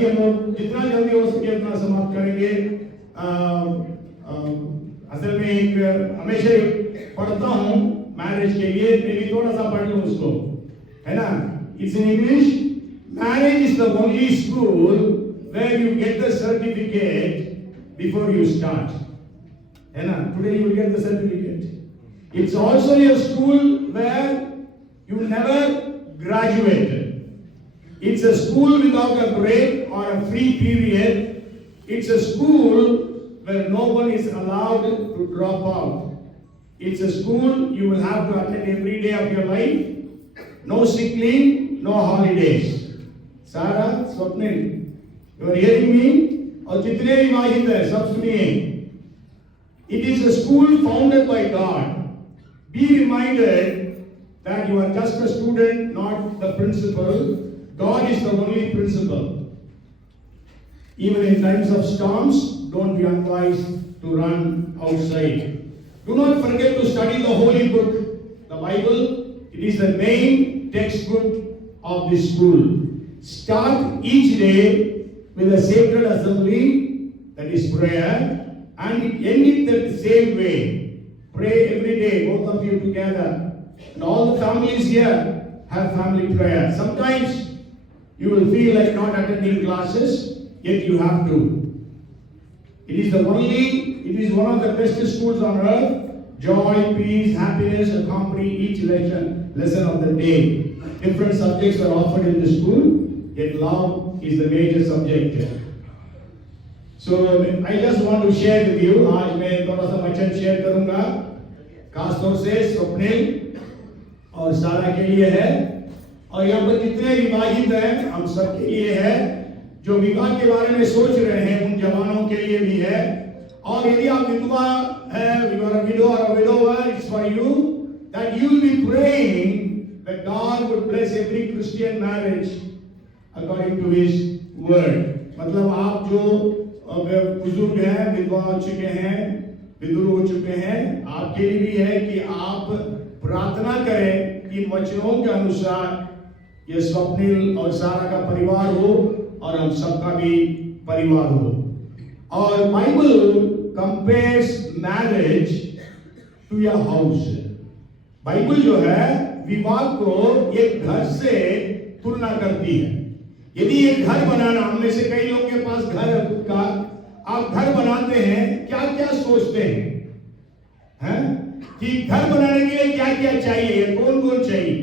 जल्दी हम लोग जितना जल्दी हो सके उतना समाप्त करेंगे। असल में एक हमेशा पढ़ता हूँ मैरिज के लिए, मैं भी थोड़ा सा पढ़ लूँ उसको, है ना। It's in English. Marriage is the only school where you get the certificate before you start, है ना। Today you will get the certificate. It's also a school where you never graduated. It's a school without a break or a free period. It's a school where no one is allowed to drop out. It's a school you will have to attend every day of your life. No sick leave, no holidays. Sarah, Swapnil, you are hearing me? और जितने विवाहित हैं सब सुनिए। It is a school founded by God. Be reminded that you are just a student, not the principal. God is the only principal. Even in times of storms, don't be unwise to run outside. Do not forget to study the holy book, the Bible. It is the main textbook of this school. Start each day with a sacred assembly, that is prayer, and end it the same way. Pray every day, both of you together. And all the families here have family prayer. Sometimes you will feel like not attending classes, yet you have to. It is one of the best schools on earth. Joy, peace, happiness accompany each lesson of the day. Different subjects are offered in the school, yet love is the major subject. So I just want to share with you. आज मैं थोड़ा सा वचन share करूंगा, खासतौर से स्वप्निल और सारा के लिए है, और यहाँ पर जितने विवाहित हैं हम सब के लिए है, जो विवाह के बारे में सोच रहे हैं उन जवानों के लिए भी है। और यदि आप विधवा है, विडो और widower, it's for you, that you will be praying that God would bless every Christian marriage according to his word. मतलब आप जो बुजुर्ग हैं, विधवा हो चुके हैं, विधुर हो चुके हैं, आपके लिए भी है कि आप प्रार्थना करें इन वचनों के अनुसार ये स्वप्निल और सारा का परिवार हो और हम सबका भी परिवार हो। और Bible compares marriage to a house. Bible जो है विवाह को एक घर से तुलना करती है। यदि एक घर बनाना, हम में से कई लोगों के पास घर है खुद का, आप घर बनाते हैं, क्या क्या सोचते हैं कि घर बनाने के लिए क्या क्या चाहिए, कौन कौन चाहिए?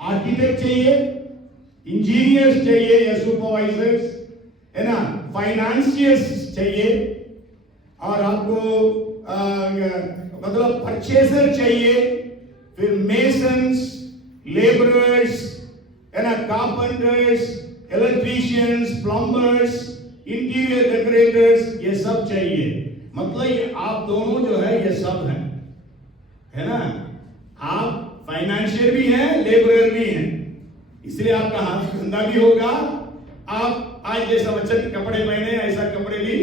आर्किटेक्ट चाहिए, इंजीनियर्स चाहिए या सुपरवाइजर्स, है ना, फाइनेंशियर्स चाहिए, और आपको मतलब परचेसर चाहिए, फिर मेसन्स, लेबरर्स, है ना, carpenters, electricians, plumbers, interior decorators, ये सब चाहिए। मतलब ये आप दोनों जो है ये सब हैं, है ना। आप फाइनेंशियर भी हैं, लेबरर भी हैं, इसलिए आपका हाथ धंधा भी होगा। आप आज जैसा बच्चे कपड़े पहने ऐसा कपड़े भी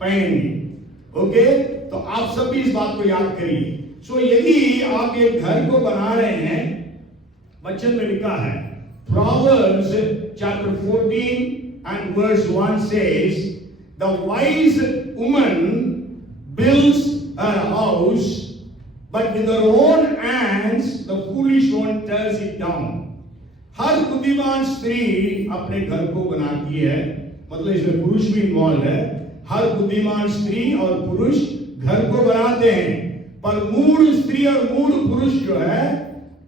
पहनेंगे। ओके, तो आप सब भी इस बात को याद करिए। सो यदि आप एक घर को बना रहे हैं, वचन में लिखा है, Proverbs chapter 14 and verse 1 says, the wise woman builds her house, but with her own hands the foolish one tears it down. हर बुद्धिमान स्त्री अपने घर को बनाती है, मतलब इसमें पुरुष भी इन्वॉल्व है। हर बुद्धिमान स्त्री और पुरुष घर को बनाते हैं, पर मूढ़ स्त्री और मूढ़ पुरुष जो है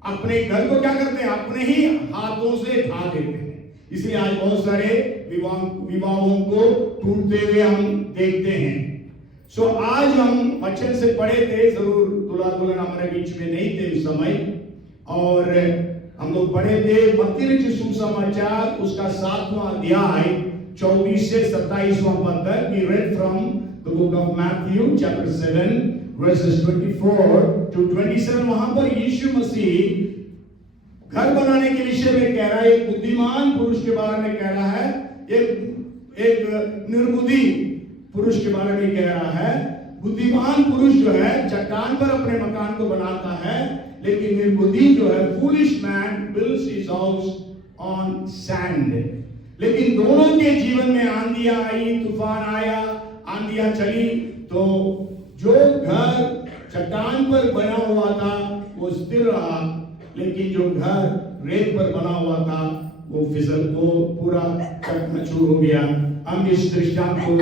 अपने घर को क्या करते हैं, अपने ही हाथों से ढा देते हैं। इसलिए आज बहुत सारे विवाहों को टूटते हुए हम देखते हैं। सो आज हम वचन से पढ़े थे, जरूर दूल्हा दुल्हन हमारे बीच में नहीं थे उस समय, और हम लोग पढ़े थे मत्ती रचित सुसमाचार उसका 7वां अध्याय 24 से 27वां पद तक। We read from the book of Matthew chapter 7 verses 24 to 27। वहां पर यीशु मसीह घर बनाने के विषय में कह रहा है, एक बुद्धिमान पुरुष के बारे में कह रहा है, एक निर्बुद्धि पुरुष के बारे में कह रहा है। बुद्धिमान पुरुष जो है चट्टान पर अपने मकान को बनाता है, लेकिन निर्बुद्धि जो है, foolish man builds his house on sand. लेकिन दोनों के जीवन में आंधियां आई, तूफान आया, आंधियां चली, तो जो घर चट्टान पर बना हुआ था वो स्थिर रहा, लेकिन जो घर रेत पर बना हुआ था वो फिसल को पूरा चकनाचूर हो गया। हम इस दृष्टांत को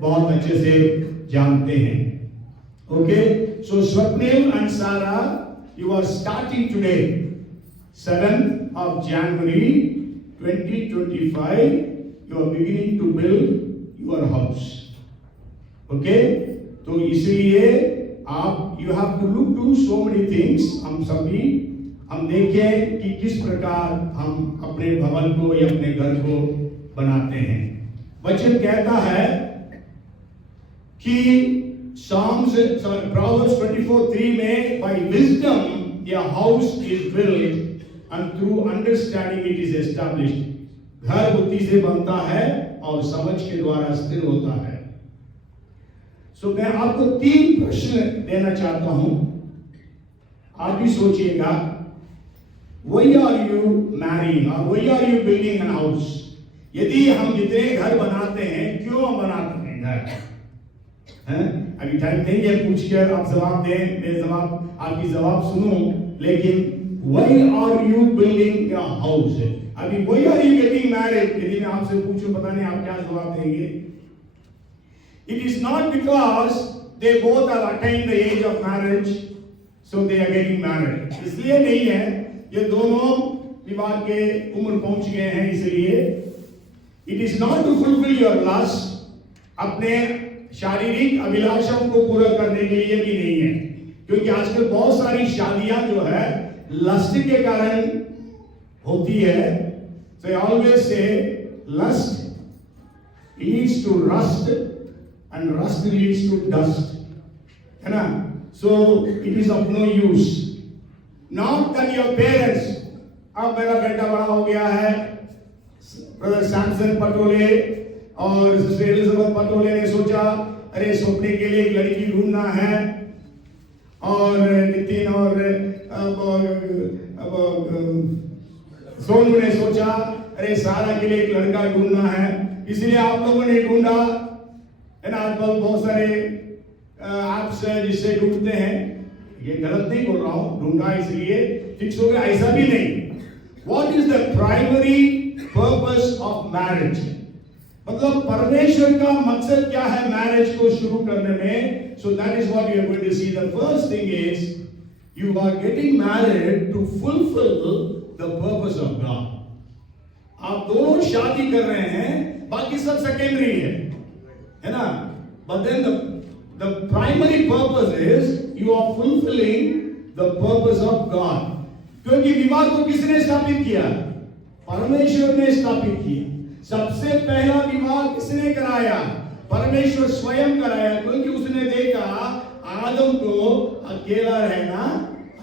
बहुत अच्छे से जानते हैं। Okay, so Swapnil and Sarah, you are starting today 7th of January 2025, you are beginning to build your house. Okay, तो इसलिए आप you have to look to so many things। हम देखें कि किस प्रकार हम अपने भवन को या अपने घर को बनाते हैं। वचन कहता है कि Proverbs 24:3 में by wisdom a house is built and through understanding it is established। घर बुद्धि से बनता है और समझ के द्वारा स्थिर होता है। सो मैं आपको 3 प्रश्न देना चाहता हूं, आप भी सोचिएगा। Why are you marrying or why are you building a house? यदि हम जितने घर बनाते हैं, क्यों हम बनाते हैं घर? अभी टाइम नहीं है पूछ कर आप जवाब दें, मैं जवाब आपकी जवाब सुनूं, लेकिन why are you building a house? अभी why are you getting married? यदि मैं आपसे पूछूं, पता नहीं आप क्या जवाब देंगे। It is not because they both have attained the age of marriage, so they are getting married। इसलिए नहीं है, ये दोनों विवाह के उम्र पहुंच गए हैं इसलिए। It is not to fulfill your lust, अपने शारीरिक अभिलाषाओं को पूरा करने के लिए भी नहीं है, क्योंकि आजकल बहुत सारी शादियां जो है लस्ट के कारण होती है। So I always say lust leads to rust and rust leads to dust, है ना? So it is of no use। Not that your parents, अब मेरा बेटा बड़ा हो गया है, ब्रदर सैमसन पटोले और सिस्टर एलिजाबेथ पटोले ने सोचा, अरे स्वप्ने के लिए एक लड़की ढूंढना है, और नितिन और सोनू ने सोचा, अरे सारा के लिए एक लड़का ढूंढना है, इसलिए आप लोगों ने ढूंढा, है ना? आजकल बहुत सारे ऐप्स हैं जिससे ढूंढते हैं। ये गलत नहीं बोल रहा हूं, ढूंढा इसलिए फिक्स हो गया, ऐसा भी नहीं। What is the primary purpose of marriage? मतलब परमेश्वर का मकसद क्या है मैरिज को शुरू करने में? So that is what we are going to see। The first thing is you are getting married to fulfill the purpose of God। आप दोनों शादी कर रहे हैं, बाकी सब सेकेंडरी है ना? But then the primary purpose is you are fulfilling the purpose of God। क्योंकि विवाह को किसने स्थापित किया? परमेश्वर ने स्थापित किया। सबसे पहला विवाह किसने कराया? परमेश्वर स्वयं कराया, क्योंकि उसने देखा आदम को अकेला रहना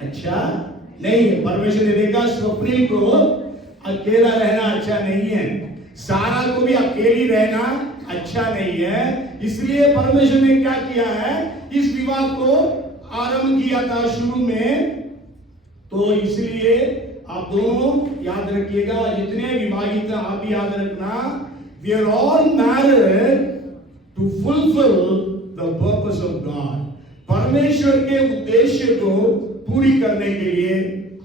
अच्छा नहीं है। परमेश्वर ने देखा स्वप्निल को अकेला रहना अच्छा नहीं है, सारा को भी अकेली रहना अच्छा नहीं है। इसलिए परमेश्वर ने क्या किया है? इस विवाह को आरंभ किया था शुरू में। तो इसलिए आप दोनों याद रखिएगा, जितने विवाहित आप भी याद रखना, we are all married to fulfill the purpose of God। परमेश्वर के उद्देश्य को पूरी करने के लिए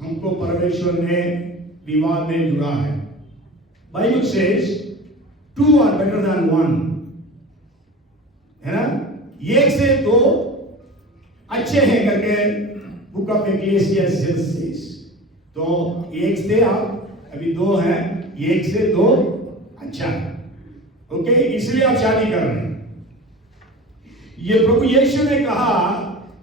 हमको परमेश्वर ने विवाह में जुड़ा है। Bible says 2 are better than 1, है ना? एक से 2 अच्छे हैं करके बुक ऑफ इक्लेसियास्टिस says। तो एक से आप अभी 2 हैं, एक से 2 अच्छा है। ओके, इसलिए आप शादी कर रहे हैं। ये प्रभु यीशु ने कहा,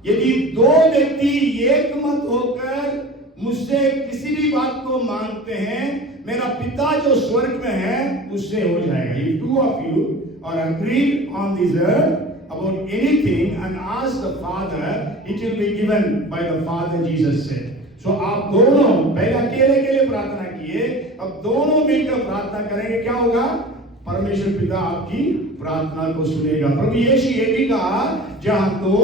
यदि 2 व्यक्ति एक मत होकर मुझसे किसी भी बात को मांगते हैं, मेरा पिता जो स्वर्ग में है उससे हो जाएगा। If 2 of you are agreed on this earth about anything and ask the Father, it will be given by the Father, Jesus said। So आप दोनों पहले अकेले के लिए प्रार्थना किए, अब दोनों मिलकर प्रार्थना करेंगे, क्या होगा? परमेश्वर पिता आपकी प्रार्थना को सुनेगा। प्रभु यीशु ये भी कहा, जहां 2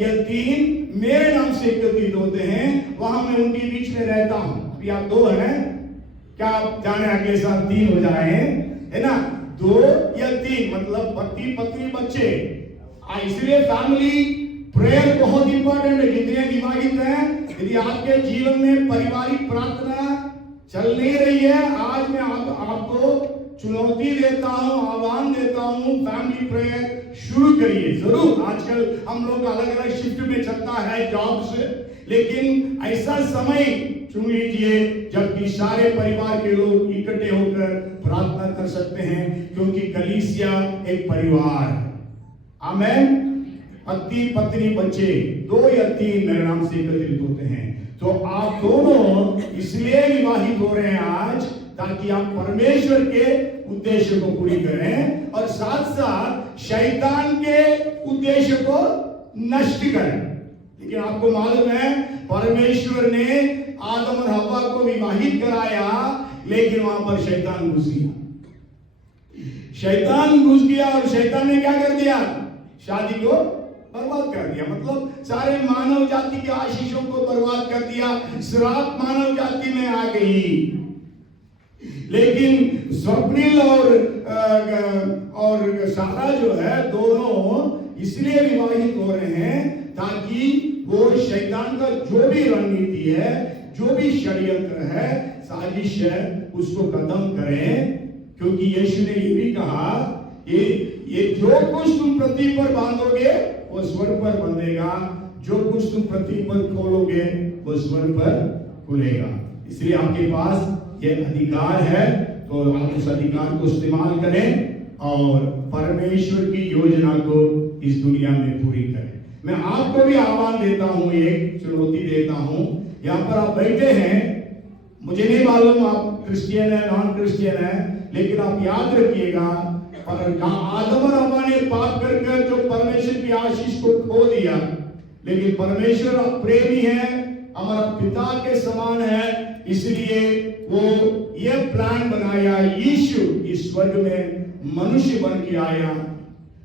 या 3 मेरे नाम से एकत्रित होते हैं, वहां मैं उनके बीच में रहता हूं। अभी आप 2 हैं, क्या आप जाने अगले साल 3 हो जाए? है ना, 2 या 3 मतलब पति पत्नी बच्चे। इसलिए फैमिली प्रेयर बहुत इंपॉर्टेंट है। जितने विवाहित हैं, यदि आपके जीवन में पारिवारिक प्रार्थना चल नहीं रही है, आज मैं आपको चुनौती देता हूं, आह्वान देता हूं, फैमिली प्रेयर शुरू करिए जरूर। आजकल हम लोग अलग अलग शिफ्ट में चलता है जॉब से, लेकिन ऐसा समय चुन लीजिए जबकि सारे परिवार के लोग इकट्ठे होकर प्रार्थना कर सकते हैं, क्योंकि कलीसिया एक परिवार है। आमेन। पति पत्नी बच्चे 2 या 3 मेरे नाम से एकत्रित होते हैं। तो आप दोनों इसलिए विवाहित हो रहे हैं आज, ताकि आप परमेश्वर के उद्देश्य को पूरी करें और साथ साथ शैतान के उद्देश्य को नष्ट करें। लेकिन आपको मालूम है, परमेश्वर ने आदम और हव्वा को विवाहित कराया, लेकिन वहां पर शैतान घुस गया। शैतान घुस गया और शैतान ने क्या कर दिया? शादी को बर्बाद कर दिया। मतलब सारे मानव जाति की आशीषों को बर्बाद कर दिया। श्राप मानव जाति में आ गई। लेकिन स्वप्निल और सारा जो है, दोनों इसलिए विवाहित हो रहे हैं ताकि वो शैतान का जो भी रणनीति है, जो भी षड्यंत्र है, साजिश है, उसको खत्म करें। क्योंकि यीशु ने ये भी कहा, ये जो कुछ तुम पृथ्वी पर बांधोगे वो स्वर्ग पर बंधेगा, जो कुछ तुम पृथ्वी पर खोलोगे वो स्वर्ग पर खुलेगा। इसलिए आपके पास ये अधिकार है, तो आप उस अधिकार को इस्तेमाल करें और परमेश्वर की योजना को इस दुनिया में पूरी करें। मैं आपको भी आह्वान देता हूं, एक चुनौती देता हूं। यहाँ पर आप बैठे हैं, मुझे नहीं मालूम आप क्रिश्चियन है नॉन क्रिश्चियन है, लेकिन आप याद रखिएगा, आदम और हव्वा ने पाप कर जो परमेश्वर की आशीष को खो दिया, लेकिन परमेश्वर प्रेमी है, हमारा पिता के समान है। इसलिए वो ये प्लान बनाया, यीशु इस स्वर्ग में मनुष्य बन के आया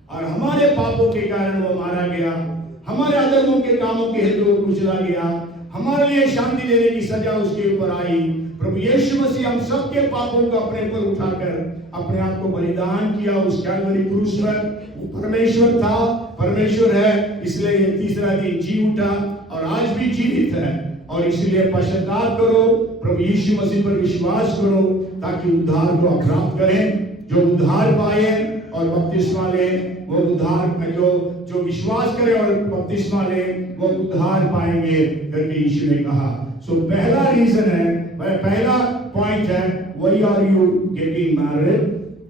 और हमारे पापों के कारण वो मारा गया, हमारे अधर्मों के कामों के हेतु वो कुचला गया, हमारे लिए शांति देने की सजा उसके ऊपर आई। प्रभु यीशु मसीह हम सबके पापों को अपने ऊपर उठाकर अपने आप को बलिदान किया उस कैलवरी क्रूस पर। वो परमेश्वर था, परमेश्वर है, इसलिए ये तीसरा दिन जी उठा और आज भी जीवित है। और इसलिए पश्चाताप करो, प्रभु यीशु मसीह पर विश्वास करो, ताकि उद्धार को आप प्राप्त करें। जो उद्धार पाए और बपतिस्मा ले, वो उद्धार जो विश्वास करे और बपतिस्मा ले, वो उद्धार पाएंगे करके यीशु ने कहा। सो पहला रीजन है, पहला पॉइंट है, why are you getting married?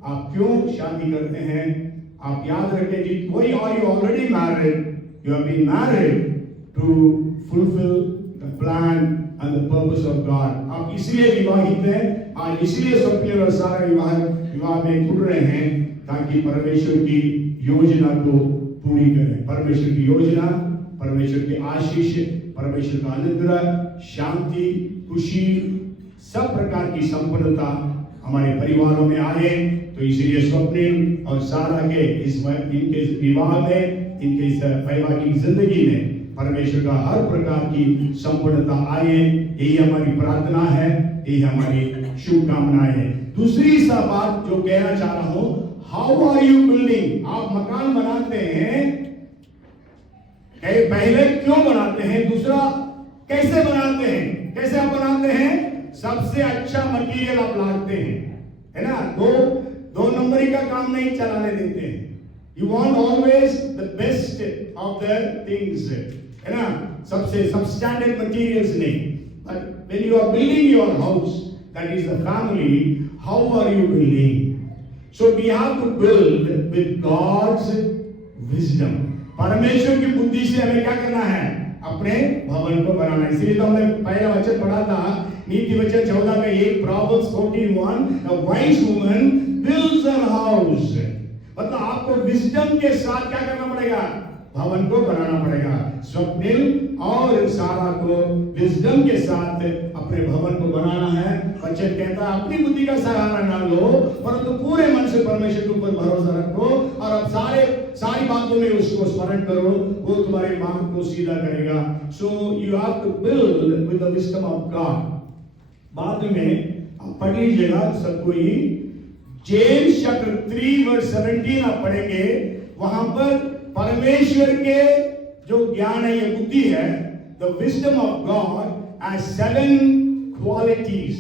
आप क्यों शादी करते हैं? आप याद रखें जी, why are you already married? You have been married to fulfil the plan and the purpose of God. आप इसलिए विवाहित हैं, आज इसलिए स्वप्निल और सारा विवाह में जुड़ रहे हैं, ताकि परमेश्वर की योजना को पूरी करें। परमेश्वर की योजना, परमेश्वर की आशीष, परमेश्वर का अनुग्रह, शांति, खुशी, सब प्रकार की संपन्नता हमारे परिवारों में आए। तो इसलिए स्वप्निल और सारा के इनके विवाह में, इनके इस वैवाहिक जिंदगी में परमेश्वर का हर प्रकार की संपन्नता आए, यही हमारी प्रार्थना है, यही हमारी शुभकामनाएं है। दूसरी सा बात जो कहना चाह रहा हूं, हाउ आर यू बिल्डिंग? आप मकान बनाते हैं, पहले क्यों बनाते हैं? दूसरा कैसे बनाते हैं? कैसे आप बनाते हैं? सबसे अच्छा मटेरियल आप लाते हैं, है ना? दो नंबरी का काम नहीं चलाने देते हैं। You want always the best of the things, है ना? सबसे सबस्टैंडर्ड मटेरियल्स नहीं। But when you are building your house, that is the family, how are you building? So we have to build with God's wisdom. परमेश्वर की बुद्धि से हमें क्या करना है? अपने भवन को बनाना। इसलिए तो हमने पहला वचन पढ़ा था, नीति वचन 14 में, एक Proverbs 14:1, a wise woman builds her house। मतलब आपको विजडम के साथ क्या करना पड़ेगा? भवन को बनाना पड़ेगा। स्वप्निल और सारा को विजडम के साथ अपने भवन को बनाना है। वचन कहता है अपनी बुद्धि का सहारा ना लो, परंतु पूरे मन से परमेश्वर के ऊपर भरोसा रखो और अब सारी बातों में उसको स्मरण करो, वो तुम्हारे मार्ग को सीधा करेगा। So you have to build with the wisdom of God. बाद में आप पढ़ लीजिएगा सब कोई, जेम्स चैप्टर 3 वर्स 17 आप पढ़ेंगे, वहां पर परमेश्वर के जो ज्ञान है, ये बुद्धि है, the wisdom of God has 7 qualities.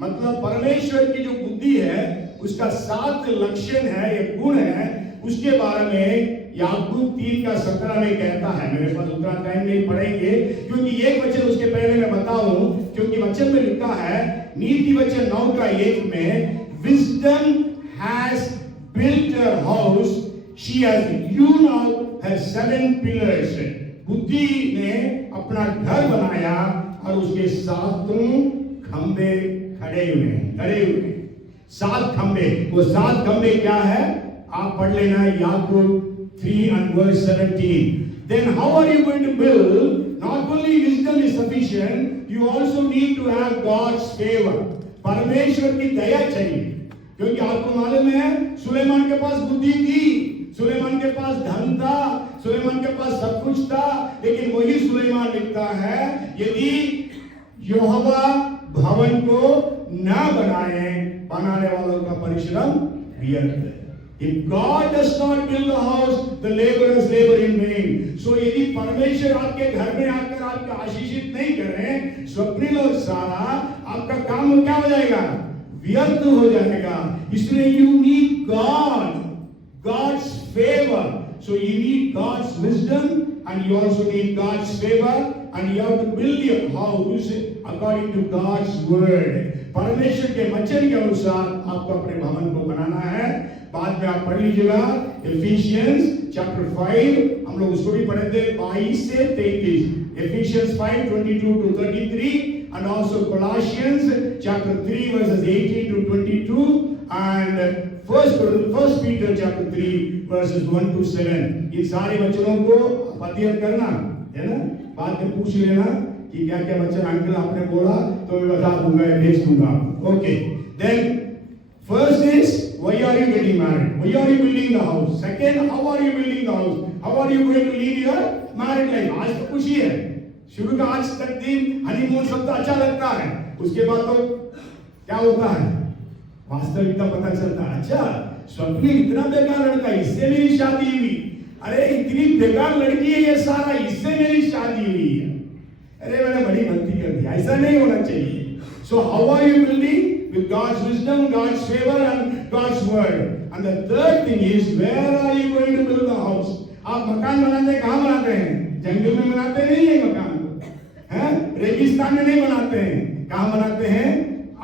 मतलब परमेश्वर की जो बुद्धि है उसका 7 लक्षण है, ये गुण है। उसके बारे में याकूब 3:17 में कहता है। मेरे पास उतना टाइम नहीं, पढ़ेंगे क्योंकि एक वचन उसके पहले मैं बताऊं, क्योंकि वचन में लिखा है नीति वचन 9:1 में, wisdom has built her house, she has hewn out her 7 pillars। बुद्धि ने अपना घर बनाया और उसके 7 खंबे खड़े हुए। 7 खंबे, वो 7 खंबे क्या है आप पढ़ लेना, याकूब 3 and verse 17. Then how are you going to build? Not only wisdom is sufficient, you also need to have God's favor. परमेश्वर की दया चाहिए, क्योंकि आपको मालूम है सुलेमान के पास बुद्धि थी, सुलेमान के पास धन था, सुलेमान के पास सब कुछ था, लेकिन वही सुलेमान लिखता है यदि यहोवा भवन को न बनाने वालों का परिश्रम व्यर्थ है। If God does not build the house, the laborers labor in vain. So यदि परमेश्वर आपके घर में आकर आपको आशीषित नहीं करें, स्वप्निल और सारा, आपका काम क्या हो जाएगा? व्यर्थ हो जाएगा। इसलिए you need God's favor. So you need God's wisdom and you also need God's favor, and you have to build your house according to God's word. परमेश्वर के वचन के अनुसार आपको अपने भवन को बनाना है। बाद में आप पढ़ लीजिएगा एफिशियंस चैप्टर 5, हम लोग उसको भी पढ़े थे 22 से 33, efficiency 5:22-33, and also Colossians chapter 3 verses 18-22, and First Peter chapter 3 verses 1-7। इन सारे वचनों को अध्ययन करना है ना, बाद में पूछ लेना कि क्या क्या वचन अंकल आपने बोला, तो मैं बता दूंगा, भेज दूंगा। Okay, then first is why are you getting married? Why are you building the house? Second, how are you building the house? How are you going to lead your married life? आज तो खुशी है, शुरू का आज तक दिन honeymoon सब तो अच्छा लगता है, उसके बाद तो क्या होता है, वास्तविकता पता चलता है। अच्छा, स्वप्न इतना बेकार लड़का, इससे मेरी शादी हुई, अरे इतनी बेकार लड़की है ये सारा, इससे मेरी शादी हुई है, अरे मैंने बड़ी गलती कर दी। ऐसा नहीं होना चाहिए। So how are you building? With God's wisdom, God's favor and God's word. And the third thing is, where are you going to build the house? आप मकान बनाते कहाँ बनाते हैं? जंगल में बनाते नहीं है मकान को, हैं? रेगिस्तान में नहीं बनाते हैं, कहाँ बनाते हैं?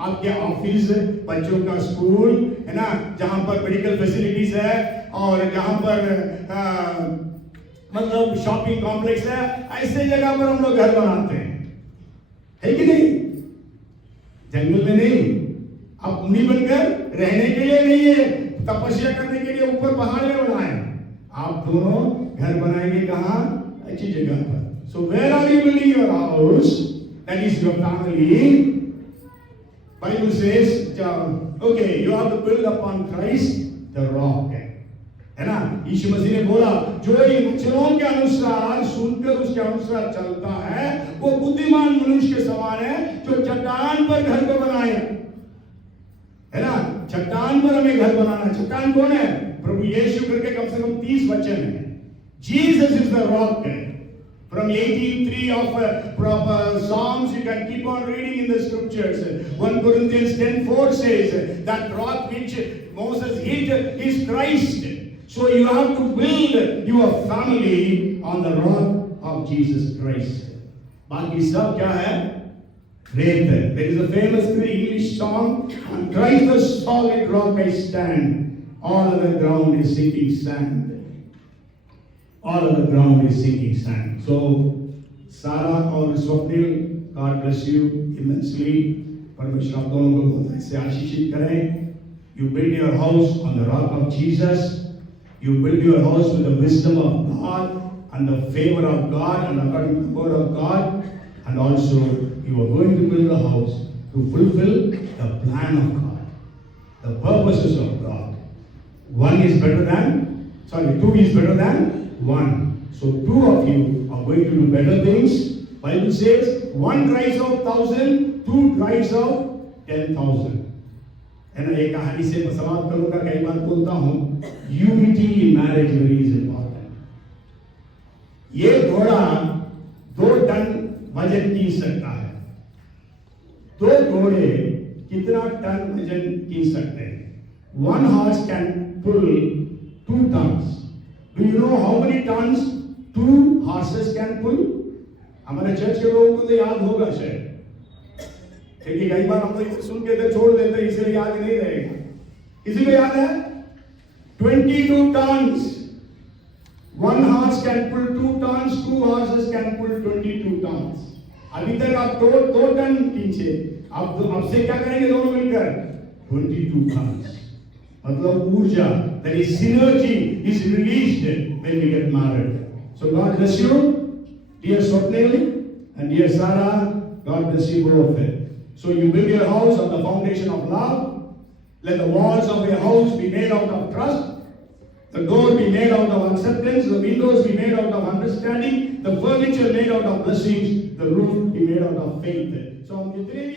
आपके ऑफिस, बच्चों का स्कूल है ना, जहाँ पर मेडिकल फैसिलिटीज है और जहाँ पर मतलब शॉपिंग कॉम्प्लेक्स है, ऐसे जगह पर हम लोग घर बनाते हैं, है कि नहीं? जंगल में नहीं। आप मुनि बनकर रहने के लिए नहीं है, तपस्या करने के लिए ऊपर पहाड़ में बनाए। आप दोनों घर बनाएंगे कहाँ? अच्छी जगह पर। So where are you building your house? That is your family. Bible says, okay, you have to build upon Christ the rock. है ना? यीशु मसीह ने बोला जो इन वचनों के अनुसार सुनकर उसके अनुसार चलता है वो बुद्धिमान मनुष्य के समान है जो चट्टान पर घर को बनाए, है ना? चट्टान पर हमें घर बनाना। चट्टान कौन है? प्रभु यीशु करके कम से कम 30 वचन है। Jesus is the rock. From 18:3 of Psalms, you can keep on reading in the scriptures. 1 Corinthians 10:4 says that rock which Moses hid is Christ. So you have to build your family on the rock of Jesus Christ. बाकी सब क्या है? रेत है। There is a famous English song, on Christ the solid rock I stand, all of the ground is sinking sand. All of the ground is sinking sand. So Sarah और Swapnil, God bless you immensely. परमेश्वर आप दोनों को बहुत ऐसे आशीषित करें। You build your house on the rock of Jesus. You build your house with the wisdom of God and the favor of God and according to the word of God, and also you are going to build a house to fulfill the plan of God, the purposes of God. Two is better than one. So 2 of you are going to do better things. Bible says 1 drives out 1,000, 2 drives out 10,000. है ना, एक कहानी से मैं समाप्त करूंगा। कई बार बोलता हूं, unity in marriage is important. ये घोड़ा 2 टन वजन खींच सकता है। 2 घोड़े कितना टन वजन खींच सकते हैं? 1 horse can pull 2 tons. Do you know how many tons 2 horses can pull? हमारे चर्च के लोगों को तो याद होगा शायद, क्योंकि कई बार हम लोग सुन के तो छोड़ देते हैं, इसलिए याद नहीं रहेगा। किसी को याद है? 22 tons. 1 horse can pull 2 tons. 2 horses can pull 22 tons. अभी तक आप 2 टन खींचे, अब से क्या करेंगे दोनों मिलकर? 22 tons. मतलब ऊर्जा, that is synergy is released when we get married. So God bless you, dear Swapnil and dear Sarah. God bless you both. So you build your house on the foundation of love. Let the walls of your house be made out of trust. The door be made out of acceptance. The windows be made out of understanding. The furniture made out of blessings. The roof be made out of faith. So हम जितने भी